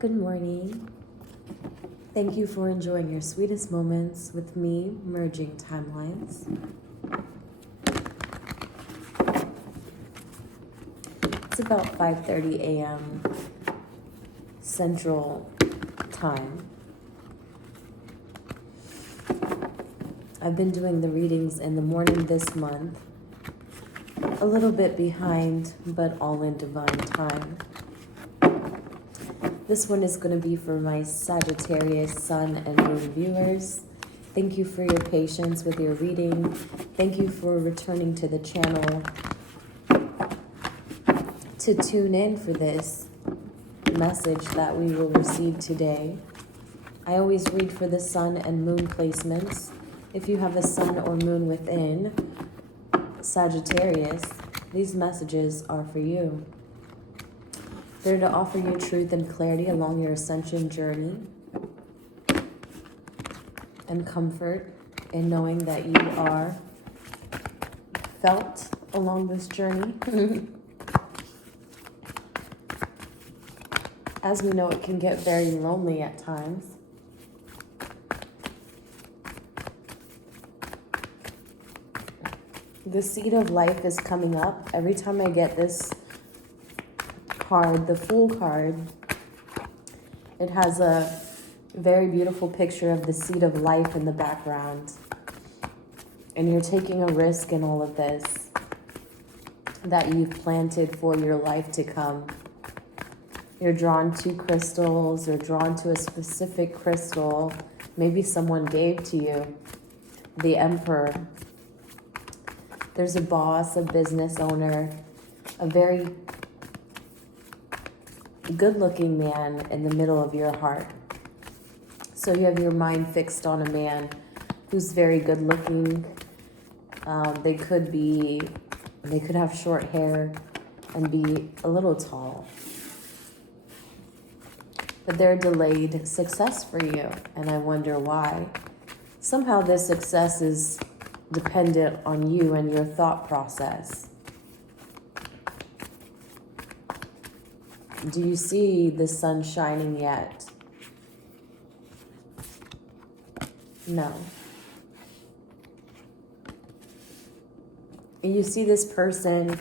Good morning. Thank you for enjoying your sweetest moments with me, merging timelines. It's about 5:30 a.m. Central Time. I've been doing the readings in the morning this month, a little bit behind, but all in divine time. This one is going to be for my Sagittarius Sun and Moon viewers. Thank you for your patience with your reading. Thank you for returning to the channel to tune in for this message that we will receive today. I always read for the Sun and Moon placements. If you have a Sun or Moon within Sagittarius, these messages are for you. They're to offer you truth and clarity along your ascension journey and comfort in knowing that you are felt along this journey. As we know, it can get very lonely at times. The seed of life is coming up. Every time I get this card, the Fool card, it has a very beautiful picture of the seed of life in the background. And you're taking a risk in all of this that you've planted for your life to come. You're drawn to crystals or drawn to a specific crystal. Maybe someone gave to you. The Emperor. There's a boss, a business owner, a very good-looking man in the middle of your heart. So you have your mind fixed on a man who's very good-looking. They could have short hair and be a little tall. But they're delayed success for you, and I wonder why. Somehow this success is dependent on you and your thought process. Do you see the sun shining yet? No. You see this person,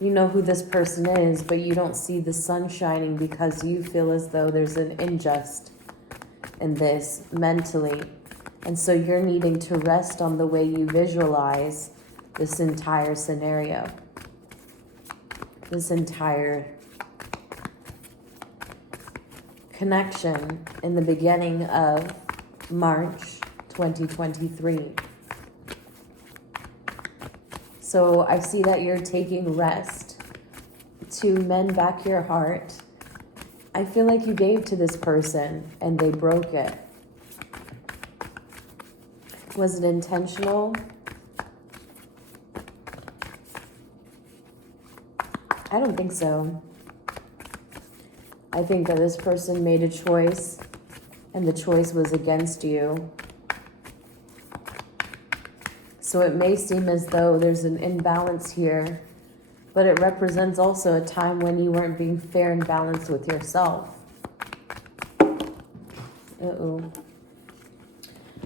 you know who this person is, but you don't see the sun shining because you feel as though there's an injustice in this mentally. And so you're needing to rest on the way you visualize this entire scenario, this entire connection in the beginning of March 2023. So I see that you're taking rest to mend back your heart. I feel like you gave to this person and they broke it. Was it intentional? I don't think so. I think that this person made a choice and the choice was against you. So it may seem as though there's an imbalance here, but it represents also a time when you weren't being fair and balanced with yourself. Uh-oh.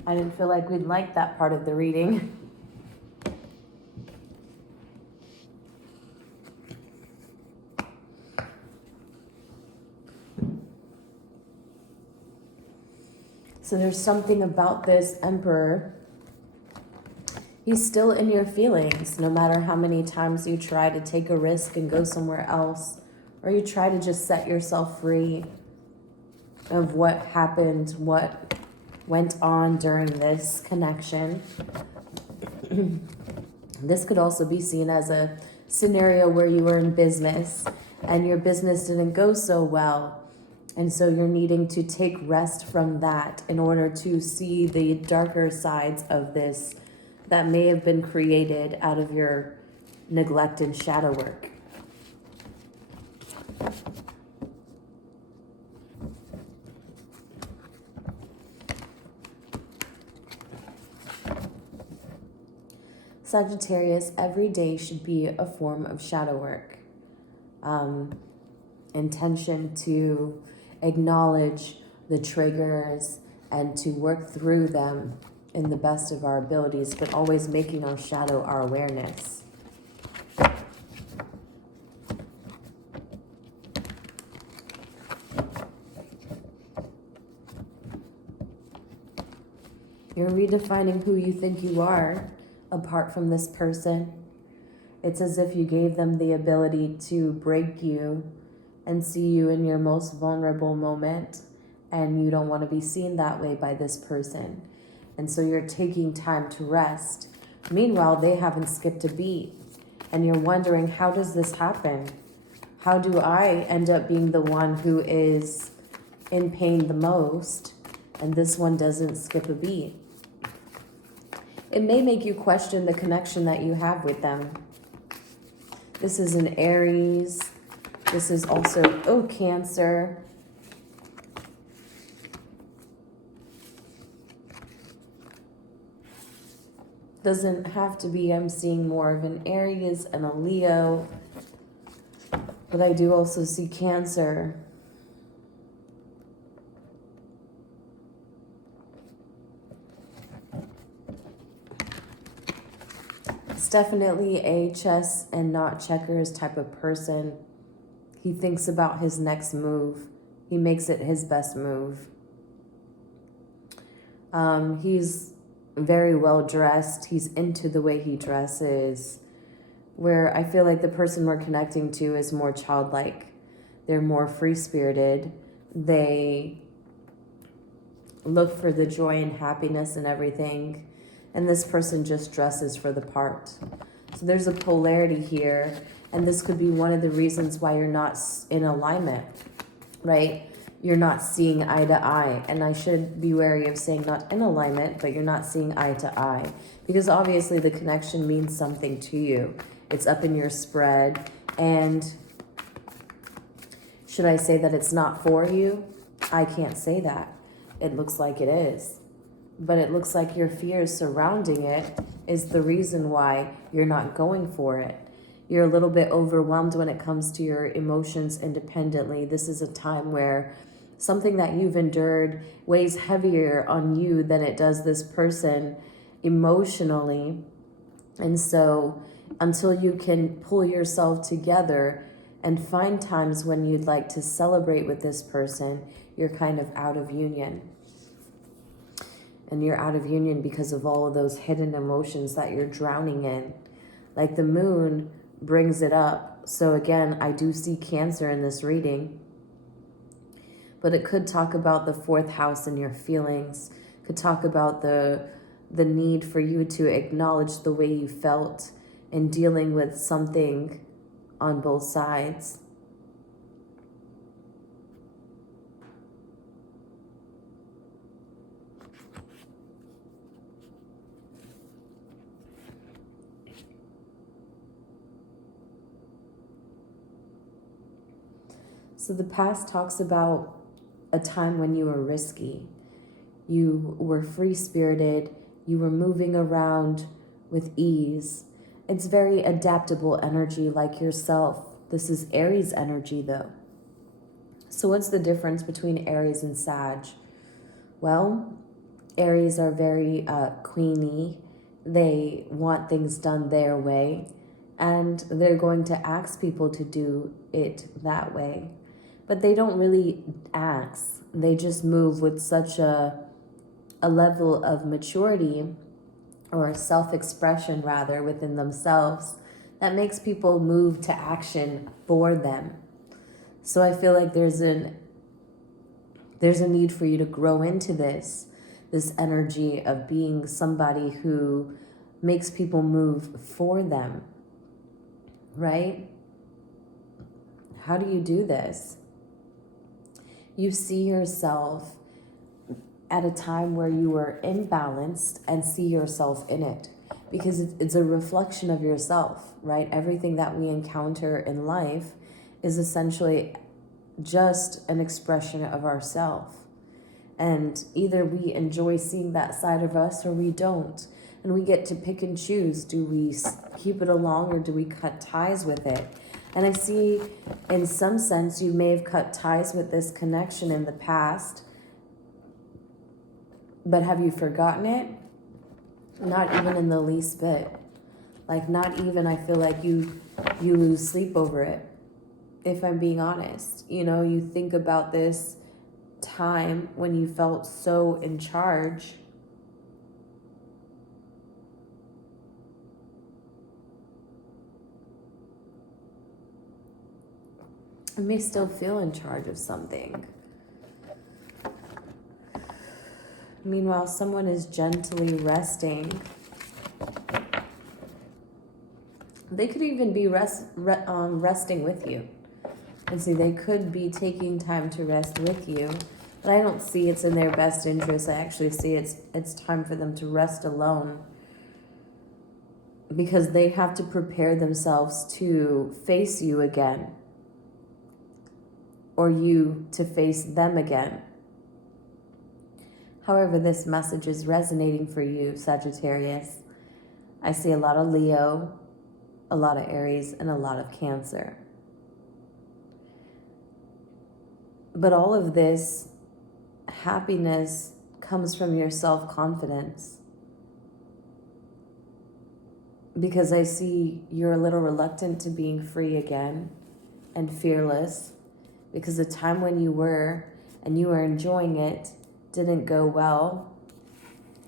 I didn't feel like we'd like that part of the reading. So there's something about this Emperor. He's still in your feelings, no matter how many times you try to take a risk and go somewhere else, or you try to just set yourself free of what happened, what went on during this connection. This could also be seen as a scenario where you were in business and your business didn't go so well. And so you're needing to take rest from that in order to see the darker sides of this that may have been created out of your neglect and shadow work. Sagittarius, every day should be a form of shadow work. Intention to acknowledge the triggers and to work through them in the best of our abilities, but always making our shadow our awareness. You're redefining who you think you are apart from this person. It's as if you gave them the ability to break you and see you in your most vulnerable moment, and you don't want to be seen that way by this person. And so you're taking time to rest. Meanwhile, they haven't skipped a beat, and you're wondering, how does this happen? How do I end up being the one who is in pain the most, and this one doesn't skip a beat? It may make you question the connection that you have with them. This is an Aries. This is also, Cancer. Doesn't have to be. I'm seeing more of an Aries and a Leo. But I do also see Cancer. It's definitely a chess and not checkers type of person. He thinks about his next move. He makes it his best move. He's very well dressed. He's into the way he dresses. Where I feel like the person we're connecting to is more childlike. They're more free-spirited. They look for the joy and happiness in everything. And this person just dresses for the part. So there's a polarity here. And this could be one of the reasons why you're not in alignment, right? You're not seeing eye to eye. And I should be wary of saying not in alignment, but you're not seeing eye to eye. Because obviously the connection means something to you. It's up in your spread. And should I say that it's not for you? I can't say that. It looks like it is. But it looks like your fears surrounding it is the reason why you're not going for it. You're a little bit overwhelmed when it comes to your emotions independently. This is a time where something that you've endured weighs heavier on you than it does this person emotionally. And so until you can pull yourself together and find times when you'd like to celebrate with this person, you're kind of out of union. And you're out of union because of all of those hidden emotions that you're drowning in. Like the moon brings it up. So again, I do see Cancer in this reading. But it could talk about the fourth house and your feelings. Could talk about the need for you to acknowledge the way you felt in dealing with something on both sides. So the past talks about a time when you were risky. You were free-spirited. You were moving around with ease. It's very adaptable energy like yourself. This is Aries energy though. So what's the difference between Aries and Sag? Well, Aries are very queeny. They want things done their way. And they're going to ask people to do it that way. But they don't really ask. They just move with such a level of maturity or self-expression rather within themselves that makes people move to action for them. So I feel like there's a need for you to grow into this energy of being somebody who makes people move for them, right? How do you do this? You see yourself at a time where you were imbalanced and see yourself in it because it's a reflection of yourself, right? Everything that we encounter in life is essentially just an expression of ourself. And either we enjoy seeing that side of us or we don't. And we get to pick and choose. Do we keep it along or do we cut ties with it? And I see, in some sense, you may have cut ties with this connection in the past, but have you forgotten it? Not even in the least bit. Like, not even, I feel like you lose sleep over it, if I'm being honest. You know, you think about this time when you felt so in charge. You may still feel in charge of something. Meanwhile, someone is gently resting. They could even be resting with you. And see, they could be taking time to rest with you. But I don't see it's in their best interest. I actually see it's time for them to rest alone. Because they have to prepare themselves to face you again. Or you to face them again. However, this message is resonating for you, Sagittarius. I see a lot of Leo, a lot of Aries, and a lot of Cancer. But all of this happiness comes from your self-confidence. Because I see you're a little reluctant to being free again and fearless. Because the time when you were, and you were enjoying it, didn't go well.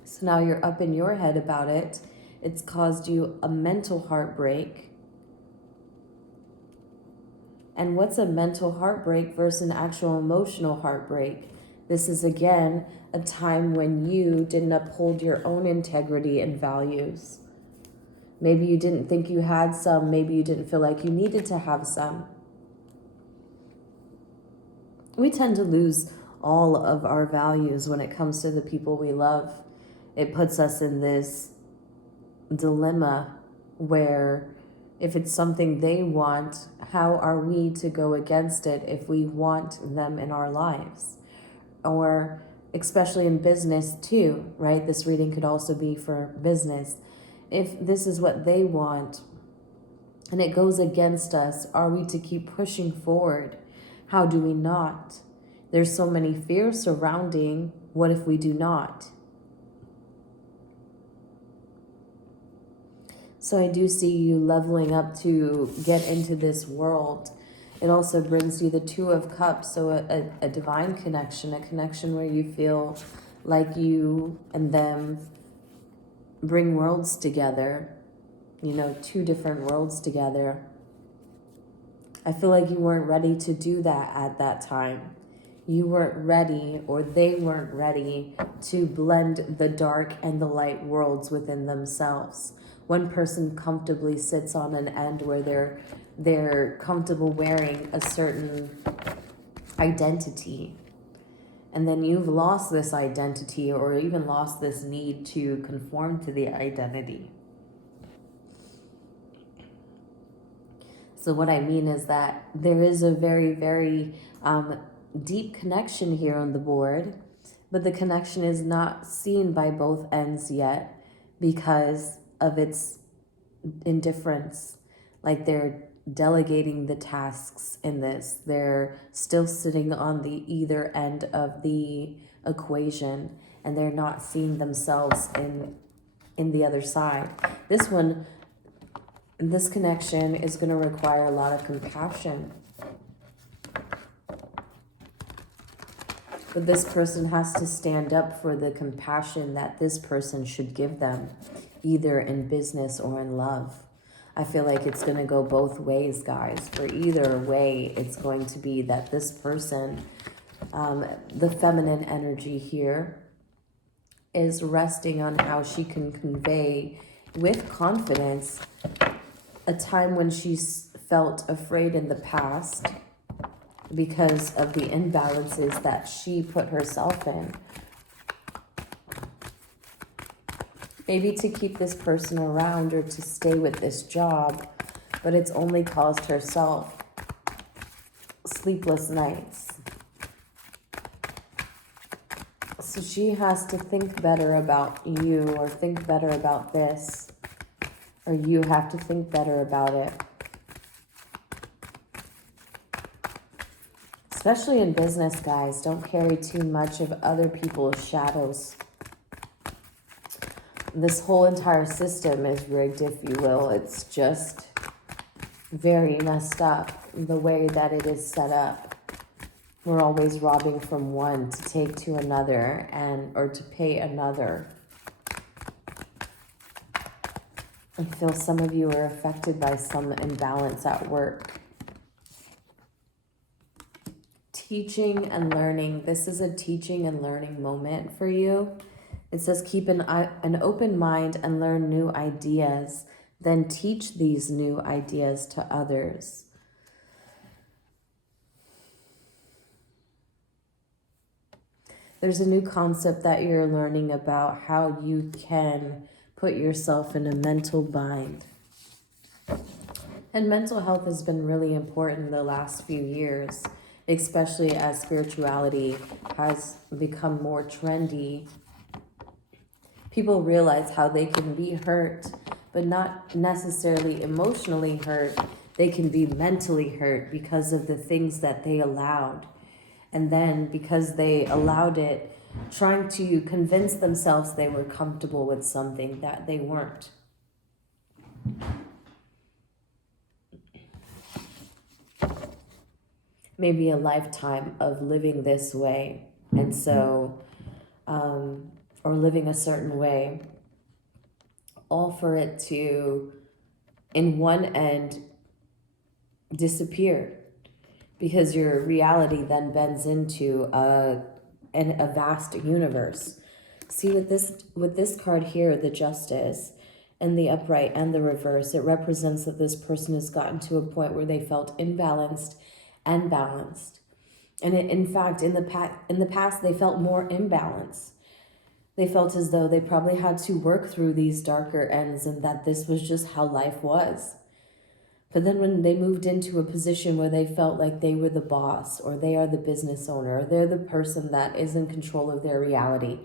So now you're up in your head about it. It's caused you a mental heartbreak. And what's a mental heartbreak versus an actual emotional heartbreak? This is, again, a time when you didn't uphold your own integrity and values. Maybe you didn't think you had some. Maybe you didn't feel like you needed to have some. We tend to lose all of our values when it comes to the people we love. It puts us in this dilemma where if it's something they want, how are we to go against it if we want them in our lives? Or especially in business too, right? This reading could also be for business. If this is what they want and it goes against us, are we to keep pushing forward? How do we not? There's so many fears surrounding what if we do not? So I do see you leveling up to get into this world. It also brings you the Two of Cups, so a divine connection, a connection where you feel like you and them bring worlds together, you know, two different worlds together. I feel like you weren't ready to do that at that time. You weren't ready, or they weren't ready to blend the dark and the light worlds within themselves. One person comfortably sits on an end where they're comfortable wearing a certain identity. And then you've lost this identity, or even lost this need to conform to the identity. So what I mean is that there is a very, very deep connection here on the board, but the connection is not seen by both ends yet because of its indifference. Like they're delegating the tasks in this. They're still sitting on the either end of the equation, and they're not seeing themselves in the other side. This connection is going to require a lot of compassion. But this person has to stand up for the compassion that this person should give them, either in business or in love. I feel like it's going to go both ways, guys. For either way, it's going to be that this person, the feminine energy here, is resting on how she can convey with confidence a time when she's felt afraid in the past because of the imbalances that she put herself in. Maybe to keep this person around or to stay with this job, but it's only caused herself sleepless nights. So she has to think better about you, or think better about this, or you have to think better about it. Especially in business, guys. Don't carry too much of other people's shadows. This whole entire system is rigged, if you will. It's just very messed up, the way that it is set up. We're always robbing from one to take to another, or to pay another. I feel some of you are affected by some imbalance at work. Teaching and learning. This is a teaching and learning moment for you. It says keep an open mind and learn new ideas, then teach these new ideas to others. There's a new concept that you're learning about how you can put yourself in a mental bind. And mental health has been really important the last few years, especially as spirituality has become more trendy. People realize how they can be hurt, but not necessarily emotionally hurt. They can be mentally hurt because of the things that they allowed. And then because they allowed it, trying to convince themselves they were comfortable with something that they weren't. Maybe a lifetime of living this way. And so, or living a certain way, all for it to, in one end, disappear. Because your reality then bends into a vast universe. See, with this card here, the Justice, and the upright and the reverse, it represents that this person has gotten to a point where they felt imbalanced and balanced. And in fact, in the past, they felt more imbalanced. They felt as though they probably had to work through these darker ends and that this was just how life was. But then when they moved into a position where they felt like they were the boss, or they are the business owner, or they're the person that is in control of their reality,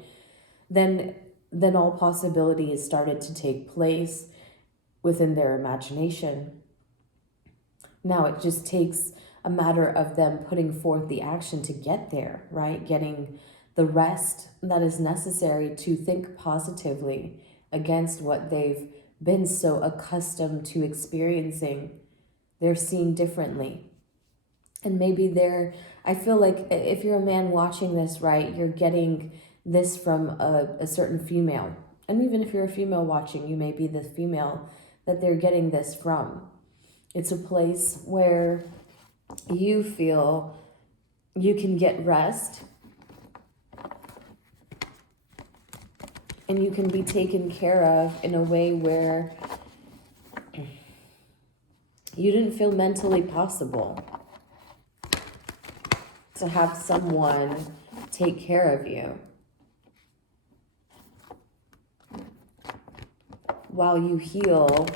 then all possibilities started to take place within their imagination. Now it just takes a matter of them putting forth the action to get there, right? Getting the rest that is necessary to think positively against what they've been so accustomed to experiencing. They're seeing differently. And maybe I feel like if you're a man watching this, right, you're getting this from a certain female. And even if you're a female watching, you may be the female that they're getting this from. It's a place where you feel you can get rest and you can be taken care of in a way where you didn't feel mentally possible to have someone take care of you while you heal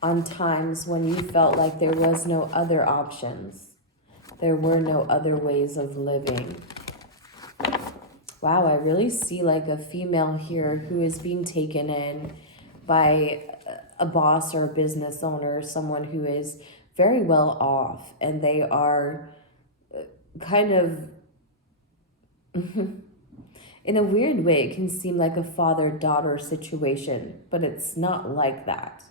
on times when you felt like there was no other options. There were no other ways of living. Wow, I really see like a female here who is being taken in by a boss or a business owner, someone who is very well off, and they are kind of, in a weird way, it can seem like a father-daughter situation, but it's not like that.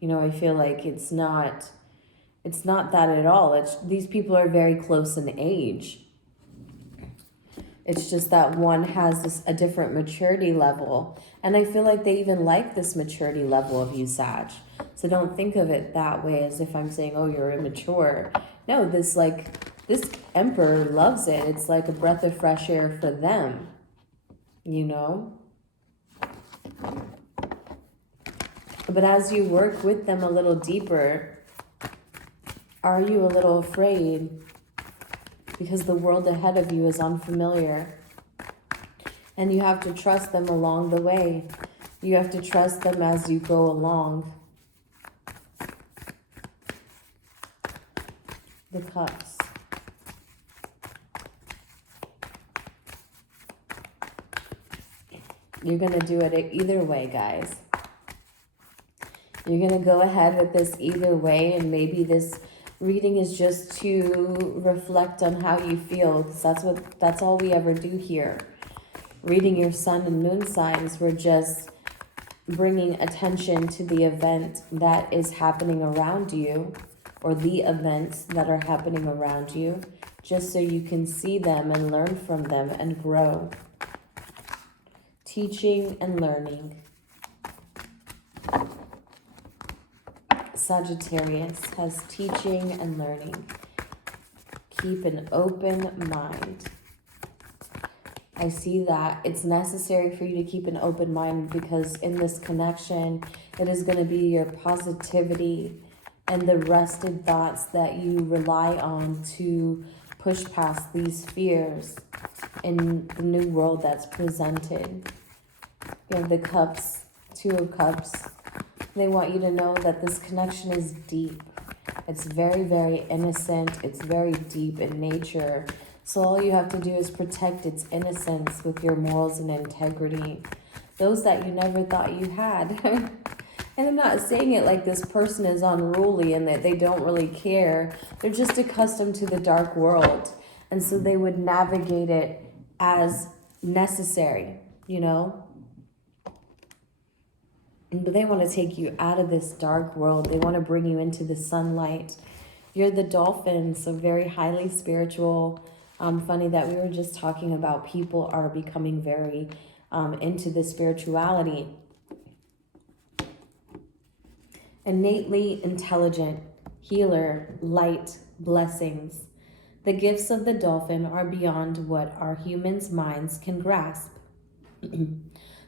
You know, I feel like it's not that at all. These people are very close in age. It's just that one has a different maturity level. And I feel like they even like this maturity level of you, Sag. So don't think of it that way as if I'm saying, oh, you're immature. No, this Emperor loves it. It's like a breath of fresh air for them, you know? But as you work with them a little deeper, are you a little afraid? Because the world ahead of you is unfamiliar. And you have to trust them along the way. You have to trust them as you go along. The Cups. You're going to do it either way, guys. You're going to go ahead with this either way, and maybe this Reading is just to reflect on how you feel, because that's all we ever do here. Reading your sun and moon signs, we're just bringing attention to the event that is happening around you, or the events that are happening around you, just so you can see them and learn from them and grow. Teaching and learning. Sagittarius has teaching and learning. Keep an open mind. I see that it's necessary for you to keep an open mind, because in this connection, it is going to be your positivity and the rested thoughts that you rely on to push past these fears in the new world that's presented. You have the cups, 2 of cups. They want you to know that this connection is deep. It's very, very innocent. It's very deep in nature. So all you have to do is protect its innocence with your morals and integrity. Those that you never thought you had. And I'm not saying it like this person is unruly and that they don't really care. They're just accustomed to the dark world. And so they would navigate it as necessary, you know? But they want to take you out of this dark world. They want to bring you into the sunlight. You're the dolphin, so very highly spiritual. Funny that we were just talking about people are becoming very into the spirituality. Innately intelligent, healer, light, blessings. The gifts of the dolphin are beyond what our humans' minds can grasp.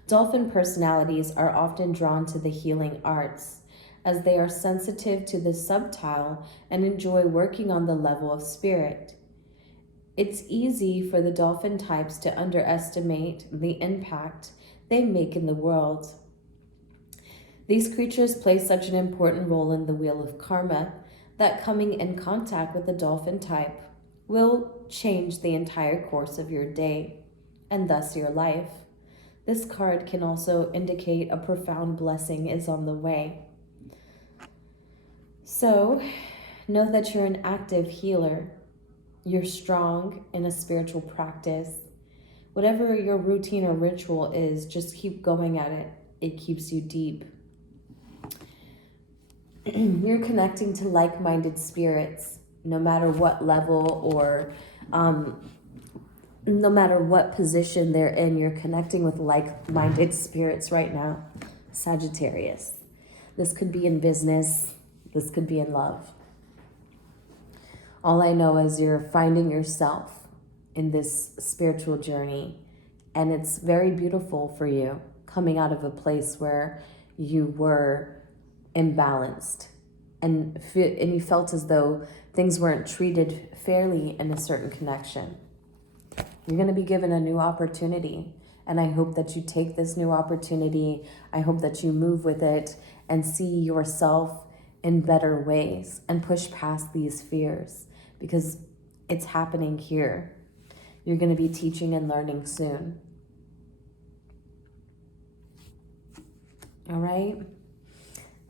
Dolphin personalities are often drawn to the healing arts, as they are sensitive to the subtle and enjoy working on the level of spirit. It's easy for the dolphin types to underestimate the impact they make in the world. These creatures play such an important role in the wheel of karma that coming in contact with the dolphin type will change the entire course of your day, and thus your life. This card can also indicate a profound blessing is on the way. So, know that you're an active healer. You're strong in a spiritual practice. Whatever your routine or ritual is, just keep going at it. It keeps you deep. You're connecting to like-minded spirits, no matter what level or no matter what position they're in. You're connecting with like-minded spirits right now, Sagittarius. This could be in business. This could be in love. All I know is you're finding yourself in this spiritual journey, and it's very beautiful for you, coming out of a place where you were imbalanced and you felt as though things weren't treated fairly in a certain connection. You're going to be given a new opportunity, and I hope that you take this new opportunity. I hope that you move with it and see yourself in better ways and push past these fears, because it's happening here. You're going to be teaching and learning soon. All right?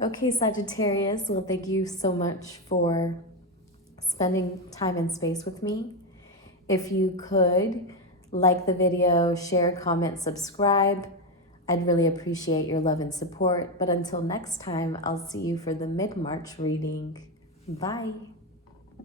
Okay, Sagittarius. Well, thank you so much for spending time and space with me. If you could like the video, share, comment, subscribe, I'd really appreciate your love and support. But until next time, I'll see you for the mid-March reading. Bye.